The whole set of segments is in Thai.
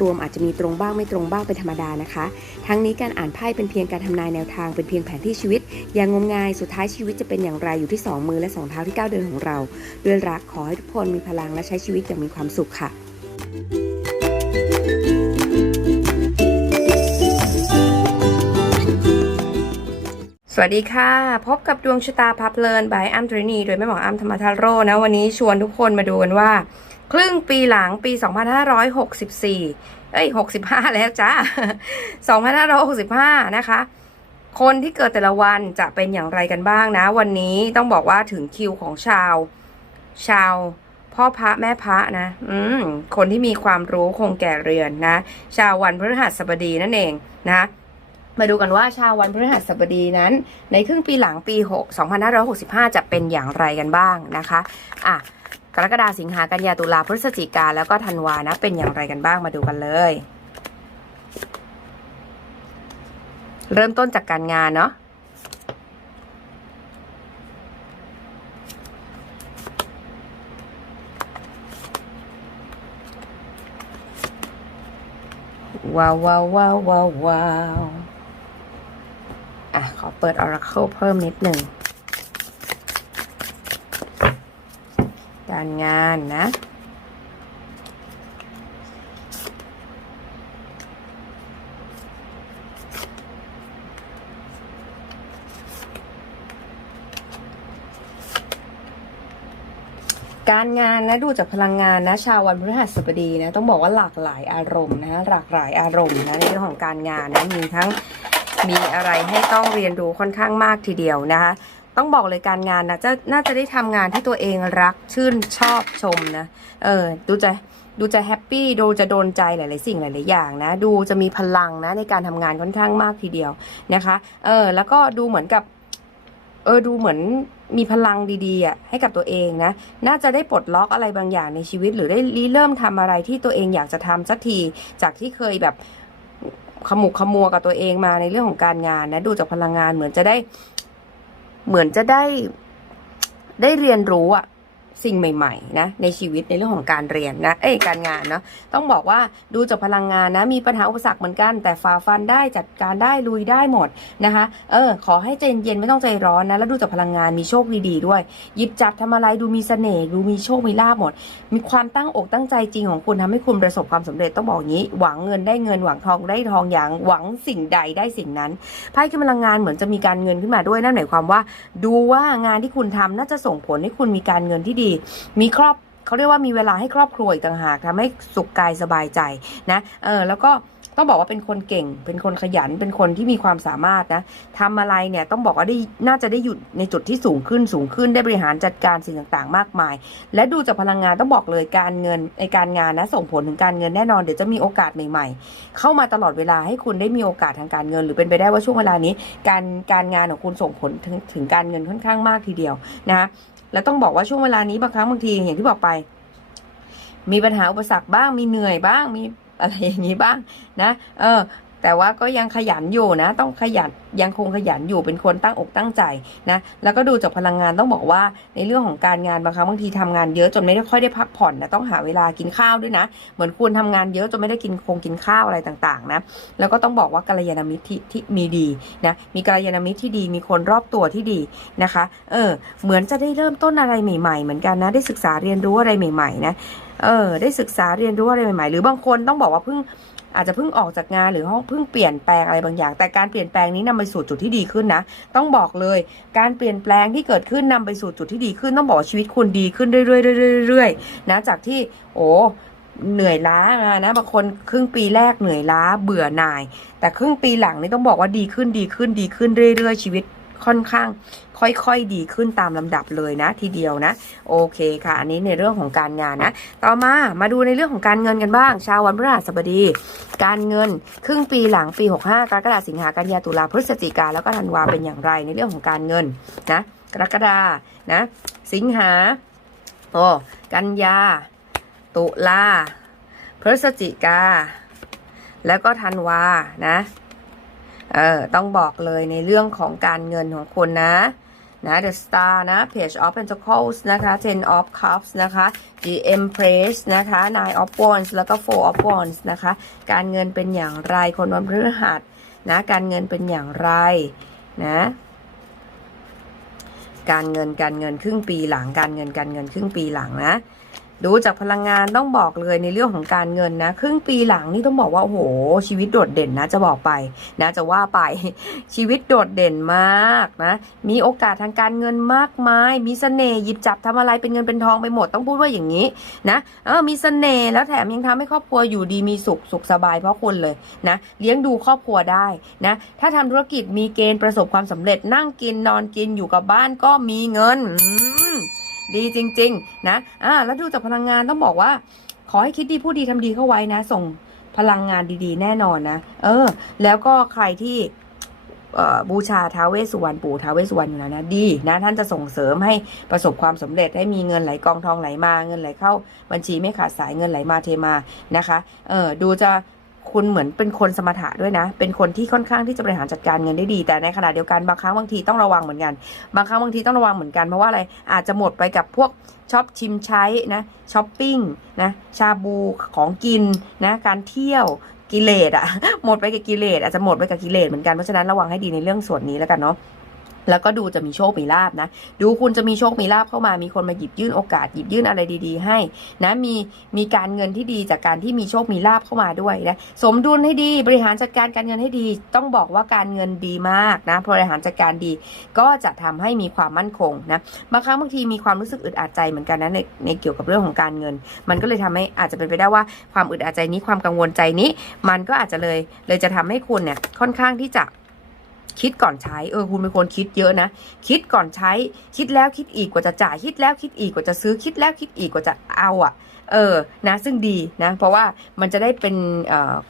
รวมอาจจะมีตรงบ้างไม่ตรงบ้างเป็นธรรมดานะคะ ทั้งนี้การอ่านไพ่เป็นเพียงการทำนายแนวทางเป็นเพียงแผนที่ชีวิต อย่างงมงายสุดท้ายชีวิตจะเป็นอย่างไรอยู่ที่สองมือและสองเท้าที่ก้าวเดินของเรา ด้วยรักขอให้ทุกคนมีพลังและใช้ชีวิตอย่างมีความสุขค่ะสวัสดีค่ะ พบกับดวงชะตาพับเพลินบายอัมตรนีโดยแม่หมออัมธรรมทาโร่นะ วันนี้ชวนทุกคนมาดูกันว่า ครึ่งปีหลังปี 2564 เอ้ย 65 แล้วจ้า 2565 นะคะ คนที่เกิดแต่ละวันจะเป็นอย่างไรกันบ้างนะ วันนี้ต้องบอกว่าถึงคิวของชาว ชาวพ่อพระแม่พระนะ อืม คนที่มีความรู้คงแก่เรือนนะ ชาววันพฤหัสบดีนั่นเองนะ มาดูกันว่าชาววันพฤหัสบดีนั้น ในครึ่งปีหลังปี 6 2565 จะเป็นอย่างไรกันบ้างนะคะ อะ กรกฎาสิงหากันยาตุลาพฤศจิกาแล้วก็ธันวานะ เป็นอย่างไรกันบ้างมาดูกันเลย เริ่มต้นจากการงานเนาะว้าวว้าวว้าวว้าวอะ ขอเปิด Oracle เพิ่มนิดหนึ่ง การงานนะการงานนะดูจากพลังงานนะ ชาววันพฤหัสบดีนะต้องบอกว่าหลากหลายอารมณ์นะหลากหลายอารมณ์นะในเรื่องของการงานนะมีทั้งมีอะไรให้ต้องเรียนรู้ค่อนข้างมากทีเดียวนะคะ ต้องบอกเลยการงานนะจะน่าจะได้ทำงานที่ตัวเองรักชื่นชอบชมนะ เออ ดูจะดูจะแฮปปี้ดูจะโดนใจหลาย ๆ สิ่งหลาย ๆ อย่างนะ ดูจะมีพลังนะ ในการทำงานค่อนข้างมากทีเดียวนะคะ เออ แล้วก็ดูเหมือนกับ เออ ดูเหมือนมีพลังดีๆอะให้กับตัวเองนะ น่าจะได้ปลดล็อกอะไรบางอย่างในชีวิต หรือได้ริเริ่มทำอะไรที่ตัวเองอยากจะทำสักทีจากที่เคยแบบขมุกขมัวกับตัวเองมาในเรื่องของการงานนะ ดูจากพลังงานเหมือนจะได้ เหมือนจะได้ได้เรียนรู้อะ สิ่งใหม่ๆนะในชีวิตในเรื่องของการเรียนนะเอ้ยการงานเนาะต้องบอกว่าดูจากพลังงานนะ มีปัญหาอุปสรรคเหมือนกัน แต่ฝ่าฟันได้จัดการได้ลุยได้หมดนะคะเออขอให้ใจเย็นไม่ต้องใจร้อนนะแล้วดูจากพลังงานมีโชคดีๆด้วย หยิบจับทำอะไรดูมีเสน่ห์ดูมีโชคมีลาภหมด มีความตั้งอกตั้งใจจริงของคุณทำให้คุณประสบความสำเร็จต้องบอกอย่างนี้ หวังเงินได้เงินหวังทองได้ทองอย่างหวังสิ่งใดได้สิ่งนั้นไพ่ขึ้นพลังงานเหมือนจะมีการเงินขึ้นมาด้วยนั่นหมายความว่า ดูว่างานที่คุณทำน่าจะส่งผลให้คุณมีการเงินที่ดี มีครอบเขาเรียกว่ามีเวลาให้ครอบครัวอีกต่างหากทำให้สุขกายสบายใจนะ เออ แล้วก็ต้องบอกว่าเป็นคนเก่ง เป็นคนขยัน เป็นคนที่มีความสามารถนะทำอะไรเนี่ยต้องบอกว่าได้ น่าจะได้หยุดในจุดที่สูงขึ้น สูงขึ้น ได้บริหารจัดการสิ่งต่างๆ มากมาย และดูจากพลังงานต้องบอกเลยการเงินในการงานนะส่งผลถึงการเงินแน่นอน เดี๋ยวจะมีโอกาสใหม่ ๆ เข้ามาตลอดเวลาให้คุณได้มีโอกาสทางการเงิน หรือเป็นไปได้ว่าช่วงเวลานี้ การการงานของคุณส่งผลถึงถึงการเงินค่อนข้างมากทีเดียวนะ แล้วต้องบอกว่าช่วงเวลานี้บางครั้งบางทีอย่างที่บอกไป มีปัญหาอุปสรรคบ้างมีเหนื่อยบ้างมีอะไรอย่างนี้บ้างนะ เออ แต่ว่าก็ยังขยันอยู่นะ ต้องขยันยังคงขยันอยู่เป็นคนตั้งอกตั้งใจนะ แล้วก็ดูจากพลังงานต้องบอกว่าในเรื่องของการงานบางครั้งบางทีทำงานเยอะจนไม่ได้ค่อยได้พักผ่อนนะต้องหาเวลากินข้าวด้วยนะ เหมือนคุณทำงานเยอะจนไม่ได้กินคงกินข้าวอะไรต่างๆนะแล้วก็ต้องบอกว่ากัลยาณมิตรทที่มีดีนะมีกัลยาณมิตรที่ดีมีคนรอบตัวที่ดีนะคะ เออ เหมือนจะได้เริ่มต้นอะไรใหม่ ๆ เหมือนกันนะ ได้ศึกษาเรียนรู้อะไรใหม่ ๆ นะเออได้ศึกษาเรียนรู้อะไรใหม่ๆ หรือบางคนต้องบอกว่าเพิ่ง อาจจะเพิ่งออกจากงานหรือห้องเพิ่งเปลี่ยนแปลงอะไรบางอย่าง แต่การเปลี่ยนแปลงนี้นำไปสู่จุดที่ดีขึ้นนะ ต้องบอกเลย การเปลี่ยนแปลงที่เกิดขึ้นนำไปสู่จุดที่ดีขึ้น ต้องบอกชีวิตคุณดีขึ้นเรื่อยๆเรื่อยๆนะจากที่โอ้เหนื่อยล้ามานะบางคนครึ่งปีแรกเหนื่อยล้าเบื่อหน่าย แต่ครึ่งปีหลังนี่ต้องบอกว่าดีขึ้นดีขึ้นดีขึ้นเรื่อยๆชีวิต ค่อนข้างค่อยๆดีขึ้นตามลำดับเลยนะ ทีเดียวนะ โอเคค่ะ อันนี้ในเรื่องของการงานนะ ต่อมามาดูในเรื่องของการเงินกันบ้าง ชาววันพฤหัสบดี การเงินครึ่งปีหลังปี 65กรกฎาคมสิงหากันยาตุลาพฤศจิกาแล้วก็ธันวาเป็นอย่างไรในเรื่องของการเงินนะกรกฎานะ สิงหาโอ้กันยา ตุลาพฤศจิกา แล้วก็ธันวา นะ เออต้องบอกเลยในเรื่องของการเงินของคุณนะนะ The Star นะ Page of Pentacles นะคะ Ten of Cups นะคะ The Empress นะคะ Nine of Wands แล้วก็ Four of Wands นะคะ การเงินเป็นอย่างไรคนวันพฤหัสนะ การเงินเป็นอย่างไรนะ การเงินการเงินครึ่งปีหลัง การเงินการเงินครึ่งปีหลังนะ ดูจากพลังงานต้องบอกเลยในเรื่องของการเงินนะ ครึ่งปีหลังนี่ต้องบอกว่าโอ้โห ชีวิตโดดเด่นนะ จะบอกไปนะจะว่าไปชีวิตโดดเด่นมากนะ มีโอกาสทางการเงินมากมาย มีเสน่ห์หยิบจับทำอะไรเป็นเงินเป็นทองไปหมดต้องพูดว่าอย่างนี้นะเออมีเสน่ห์แล้วแถมยังทำให้ครอบครัวอยู่ดีมีสุขสุขสบายเพราะคุณเลยนะ เลี้ยงดูครอบครัวได้นะถ้าทำธุรกิจมีเกณฑ์ประสบความสำเร็จนั่งกินนอนกินอยู่กับบ้านก็มีเงินอื ดีจริง ๆ นะอ่าแล้วดูจากพลังงานต้องบอกว่า ขอให้คิดดีพูดดีทำดีเข้าไว้นะ ส่งพลังงานดีๆ แน่นอนนะ เออ แล้วก็ใครที่เอ่อบูชาท้าวเวสสุวรรณปู่ท้าวเวสสุวรรณอยู่แล้วนะดีนะท่านจะส่งเสริมให้ประสบความสำเร็จให้มีเงินไหลกองทองไหลมาเงินไหลเข้า บัญชีไม่ขาดสายเงินไหลมาเทมานะคะ เออดูจะ คุณเหมือนเป็นคนสมถะด้วยนะ เป็นคนที่ค่อนข้างที่จะบริหารจัดการเงินได้ดี แต่ในขณะเดียวกันบางครั้งบางทีต้องระวังเหมือนกัน บางครั้งบางทีต้องระวังเหมือนกัน เพราะว่าอะไรอาจจะหมดไปกับพวกช็อปชิมใช้นะช้อปปิ้งนะชาบูของกินนะการเที่ยวกิเลสอะหมดไปกับกิเลสอาจจะหมดไปกับกิเลสเหมือนกันเพราะฉะนั้นระวังให้ดีในเรื่องส่วนนี้แล้วกันเนาะ แล้วก็ดูจะมีโชค มีลาบนะ ดูคุณจะมีโชค มีลาบเข้ามา มีคนมาหยิบยื่นโอกาส หยิบยื่นอะไรดี ๆ ให้นะ มีมีการเงินที่ดีจากการที่มีโชค มีลาบเข้ามาด้วยนะ สมดุลให้ดี บริหารจัดการการเงินให้ดี ต้องบอกว่าการเงินดีมากนะ บริหารจัดการดี ก็จะทำให้มีความมั่นคงนะ บางครั้งบางทีมีความรู้สึกอึดอัดใจเหมือนกันนะในในเกี่ยวกับเรื่องของการเงิน มันก็เลยทำให้อาจจะเป็นไปได้ว่าความอึดอัดใจนี้ ความกังวลใจนี้ มันก็อาจจะเลยเลยจะทำให้คุณเนี่ยค่อนข้างที่จะ คิดก่อนใช้เออคุณเป็นคนคิดเยอะนะ คิดก่อนใช้ คิดแล้วคิดอีกกว่าจะจ่าย คิดแล้วคิดอีกกว่าจะซื้อ คิดแล้วคิดอีกกว่าจะเอาอะ เออนะซึ่งดีนะ เพราะว่ามันจะได้เป็น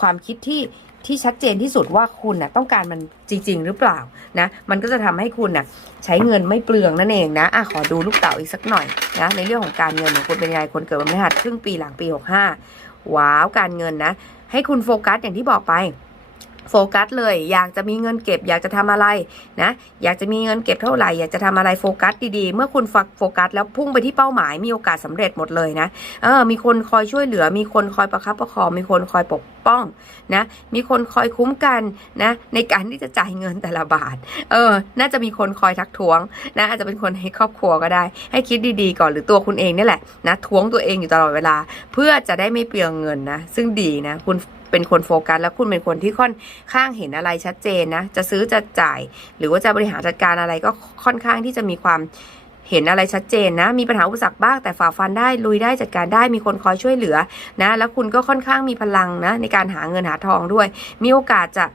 ความคิดที่ที่ชัดเจนที่สุดว่าคุณน่ะต้องการมันจริง ๆ หรือเปล่านะ มันก็จะทำให้คุณน่ะใช้เงินไม่เปลืองนั่นเองนะอะขอดูลูกเต๋าอีกสักหน่อยนะในเรื่องของการเงินของคุณเป็นยังไงคนเกิดวันพฤหัสครึ่งปีหลังปี 65 ว้าวการเงินนะ ให้คุณโฟกัสอย่างที่บอกไป โฟกัสเลย อยากจะมีเงินเก็บ อยากจะทำอะไรนะ อยากจะมีเงินเก็บเท่าไหร่ อยากจะทำอะไรโฟกัสดีๆ เมื่อคุณโฟกัสแล้วพุ่งไปที่เป้าหมายมีโอกาสสำเร็จหมดเลยนะ เออ มีคนคอยช่วยเหลือ มีคนคอยประคับประคอง มีคนคอยปกป้องนะ มีคนคอยคุ้มกันนะ ในการที่จะจ่ายเงินแต่ละบาท เออ น่าจะมีคนคอยทักท้วงนะ อาจจะเป็นคนในครอบครัวก็ได้ ให้คิดดีๆ ก่อนหรือตัวคุณเองนี่แหละนะท้วงตัวเองอยู่ตลอดเวลา เพื่อจะได้ไม่เปลืองเงินนะ ซึ่งดีนะคุณ เป็นคนโฟกัส แล้วคุณเป็นคนที่ค่อนข้างเห็นอะไรชัดเจนนะ จะซื้อจะจ่าย หรือว่าจะบริหารจัดการอะไรก็ค่อนข้างที่จะมีความเห็นอะไรชัดเจนนะ มีปัญหาอุปสรรคบ้างแต่ฝ่าฟันได้ลุยได้จัดการได้มีคนคอยช่วยเหลือนะ แล้วคุณก็ค่อนข้างมีพลังนะ ในการหาเงินหาทองด้วย มีโอกาสจะ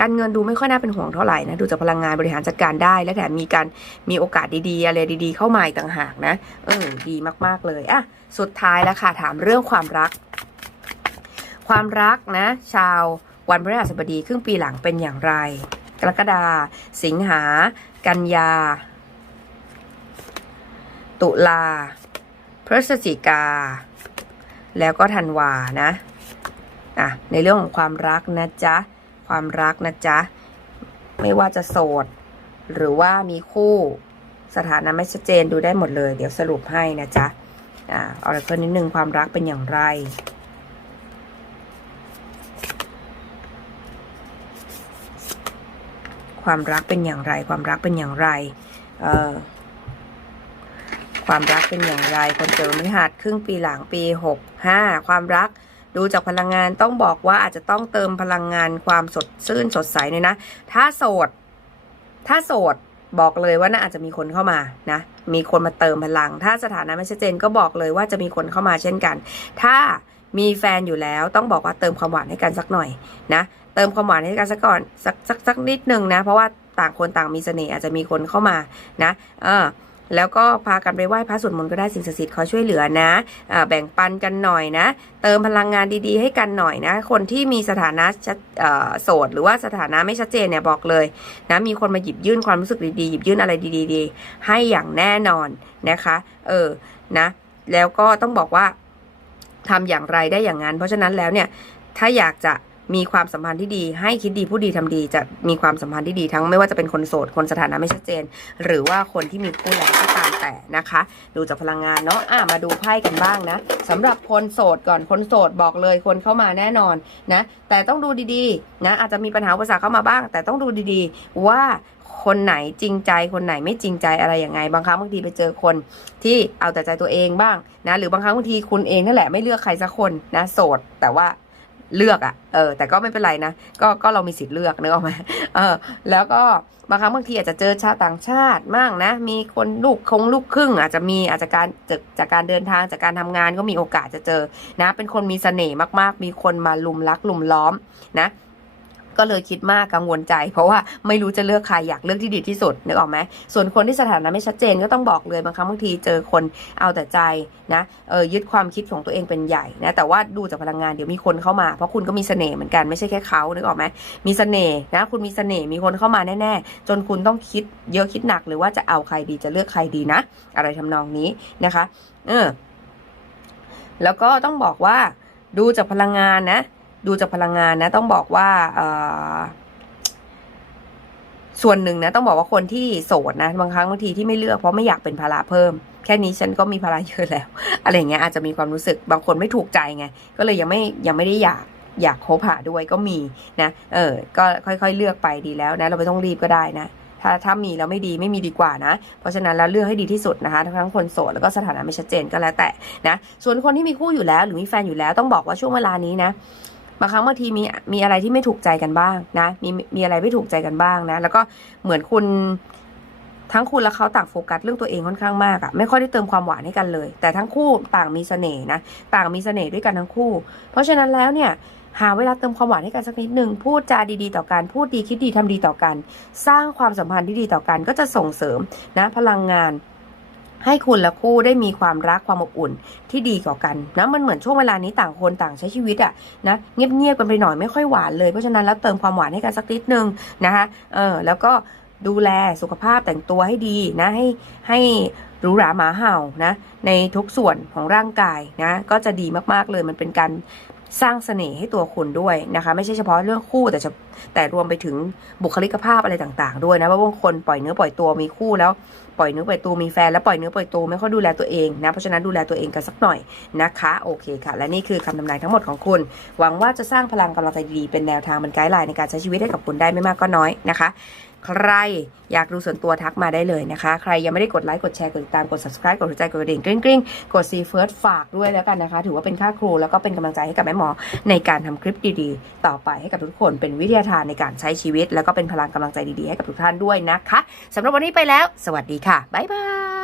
การเงินดูไม่ค่อยน่าเป็นห่วงเท่าไหร่นะดูจากพลังงานบริหารจัดการได้ และแถมมีการมีโอกาสดีๆ อะไรดีๆ เข้ามาอีกต่างหากนะ เออดีมากๆเลยอะสุดท้ายแล้วค่ะถามเรื่องความรัก ความรักนะ ชาววันพฤหัสบดีครึ่งปีหลังเป็นอย่างไร กรกฎาสิงหา กันยา ตุลา พฤศจิกา แล้วก็ธันวานะอะในเรื่องของความรักนะจ๊ะ ความรักนะจ๊ะ ไม่ว่าจะโสด หรือว่ามีคู่สถานะไม่ชัดเจนดูได้หมดเลย เดี๋ยวสรุปให้นะจ๊ะอ่าเอาละเพิ่มนิดนึงความรักเป็นอย่างไร ความรักเป็นอย่างไร ความรักเป็นอย่างไรความรักเป็นอย่างไร คนเกิดวันพฤหัสครึ่งปีหลังปีหกห้าความรักดูจากพลังงานต้องบอกว่าอาจจะต้องเติมพลังงานความสดชื่นสดใสหน่อยนะ ถ้าโสด ถ้าโสดบอกเลยว่าน่าอาจจะมีคนเข้ามานะ มีคนมาเติมพลัง ถ้าสถานะไม่ชัดเจนก็บอกเลยว่าจะมีคนเข้ามาเช่นกัน ถ้ามีแฟนอยู่แล้วต้องบอกว่าเติมความหวานให้กันสักหน่อยนะ เติมความหวานให้กันสักก่อนสักสักสักนิดนึงนะ เพราะว่าต่างคนต่างมีเสน่ห์อาจจะมีคนเข้ามานะ เออแล้วก็พากันไปไหว้พระสวดมนต์ก็ได้สิ่งศักดิ์สิทธิ์คอยช่วยเหลือนะแบ่งปันกันหน่อยนะ เติมพลังงานดีๆ ให้กันหน่อยนะ คนที่มีสถานะโสดหรือว่าสถานะไม่ชัดเจนเนี่ยบอกเลยนะมีคนมาหยิบยื่นความรู้สึกดีๆหยิบยื่นอะไรดีๆ ให้อย่างแน่นอนนะคะ เออนะ แล้วก็ต้องบอกว่าทำอย่างไรได้อย่างนั้น เพราะฉะนั้นแล้วเนี่ยถ้าอยากจะ มีความสัมพันธ์ที่ดี ให้คิดดีพูดดีทำดี จะมีความสัมพันธ์ที่ดีทั้งไม่ว่าจะเป็นคนโสด คนสถานะไม่ชัดเจน หรือว่าคนที่มีคู่แล้วก็ตามแต่นะคะ ดูจากพลังงานเนาะอะมาดูไพ่กันบ้างนะสำหรับคนโสดก่อนคนโสดบอกเลยคนเข้ามาแน่นอนนะ แต่ต้องดูดีๆนะอาจจะมีปัญหาอุปสรรคเข้ามาบ้าง แต่ต้องดูดีๆ ว่าคนไหนจริงใจคนไหนไม่จริงใจอะไรยังไง บางครั้งบางทีไปเจอคนที่เอาแต่ใจตัวเองบ้างนะหรือบางครั้งบางทีคุณเองนั่นแหละไม่เลือกใครสักคนนะโสด แต่ว่า เลือกอะ่ะเออ แต่ก็ไม่เป็นไรนะ ก็ ก็เรามีสิทธิ์เลือกนึกออกไหมเออ แล้วก็บางครั้งบางทีอาจจะเจอชาวต่างชาติมั่งนะ มีคนลูกคงลูกครึ่ง อาจจะมีอาจจะการจากจากการเดินทางจากการทำงานก็มีโอกาสจะเจอนะ เป็นคนมีเสน่ห์มากๆ มีคนมาลุมรักลุมล้อมนะ ก็เลยคิดมากกังวลใจ เพราะว่าไม่รู้จะเลือกใครอยากเลือกที่ดีที่สุดนึกออกไหมส่วนคนที่สถานะไม่ชัดเจนก็ต้องบอกเลยบางครั้งบางทีเจอคนเอาแต่ใจนะเออยึดความคิดของตัวเองเป็นใหญ่นะแต่ว่าดูจากพลังงานเดี๋ยวมีคนเข้ามา เพราะคุณก็มีเสน่ห์เหมือนกันไม่ใช่แค่เขานึกออกไหมมีเสน่ห์นะคุณมีเสน่ห์มีคนเข้ามาแน่ๆ จนคุณต้องคิดเยอะคิดหนักหรือว่าจะเอาใครดีจะเลือกใครดีนะ อะไรทำนองนี้นะคะ เออแล้วก็ต้องบอกว่าดูจากพลังงานนะ ดูจากพลังงานนะ ต้องบอกว่าส่วนหนึ่งนะ ต้องบอกว่าคนที่โสดนะ บางครั้งบางทีที่ไม่เลือกเพราะไม่อยากเป็นภาระเพิ่ม แค่นี้ฉันก็มีภาระเยอะแล้ว อะไรเงี้ยอาจจะมีความรู้สึกบางคนไม่ถูกใจไงก็เลยยังไม่ยังไม่ได้อยากอยากคบหาด้วยก็มีนะ เออ ก็ค่อยๆเลือกไปดีแล้วนะ เราไม่ต้องรีบก็ได้นะ ถ้าถ้ามีแล้วไม่ดีไม่มีดีกว่านะ เพราะฉะนั้นแล้วเลือกให้ดีที่สุดนะคะ ทั้งคนโสดแล้วก็สถานะไม่ชัดเจนก็แล้วแต่นะ ส่วนคนที่มีคู่อยู่แล้ว หรือมีแฟนอยู่แล้วต้องบอกว่าช่วงเวลานี้นะ บางครั้งบางทีมีมีอะไรที่ไม่ถูกใจกันบ้างนะ มีมีอะไรไม่ถูกใจกันบ้างนะ แล้วก็เหมือนคุณทั้งคุณและเขาต่างโฟกัสเรื่องตัวเองค่อนข้างมากอะไม่ค่อยได้เติมความหวานให้กันเลย แต่ทั้งคู่ต่างมีเสน่ห์นะ ต่างมีเสน่ห์ด้วยกันทั้งคู่ เพราะฉะนั้นแล้วเนี่ย หาเวลาเติมความหวานให้กันสักนิดหนึ่งพูดจาดีๆ ต่อกัน พูดดีคิดดีทำดีต่อกัน สร้างความสัมพันธ์ที่ดีต่อกัน ก็จะส่งเสริมนะพลังงาน ให้คุณและคู่ได้มีความรักความอบอุ่นที่ดีต่อกันนะมันเหมือนช่วงเวลานี้ต่างคนต่างใช้ชีวิตอะนะเงียบๆกันไปหน่อยไม่ค่อยหวานเลยเพราะฉะนั้นแล้วเติมความหวานให้กันสักนิดนึงนะคะเออแล้วก็ดูแลสุขภาพแต่งตัวให้ดีนะให้ให้หรูหราหมาเห่านะในทุกส่วนของร่างกายนะก็จะดีมากๆเลยมันเป็นการ สร้างเสน่ห์ให้ตัวคุณด้วยนะคะ ไม่ใช่เฉพาะเรื่องคู่แต่แต่รวมไปถึงบุคลิกภาพอะไรต่างๆ ด้วยนะว่าบางคนปล่อยเนื้อปล่อยตัวมีคู่แล้วปล่อยเนื้อปล่อยตัวมีแฟนแล้วปล่อยเนื้อปล่อยตัวไม่ค่อยดูแลตัวเองนะเพราะฉะนั้นดูแลตัวเองกันสักหน่อยนะคะโอเคค่ะ และนี่คือคำทำนายทั้งหมดของคุณ หวังว่าจะสร้างพลังกำลังใจดีเป็นแนวทางเป็นไกด์ไลน์ในการใช้ชีวิตให้กับคุณได้ไม่มากก็น้อยนะคะ ใครอยากดูส่วนตัวทักมาได้เลยนะคะ ใครยังไม่ได้กดไลค์ กดแชร์ กดติดตาม กด subscribe กดหัวใจ กดกระดิ่งกริ๊งกริ๊งกดซีเฟิร์สฝากด้วยแล้วกันนะคะ ถือว่าเป็นค่าครู แล้วก็เป็นกำลังใจให้กับแม่หมอ ในการทำคลิปดีๆ ต่อไปให้กับทุกคน เป็นวิทยาทานในการใช้ชีวิต แล้วก็เป็นพลังกำลังใจดีๆ ให้กับทุกท่านด้วยนะคะสำหรับวันนี้ไปแล้ว สวัสดีค่ะ บ๊ายบาย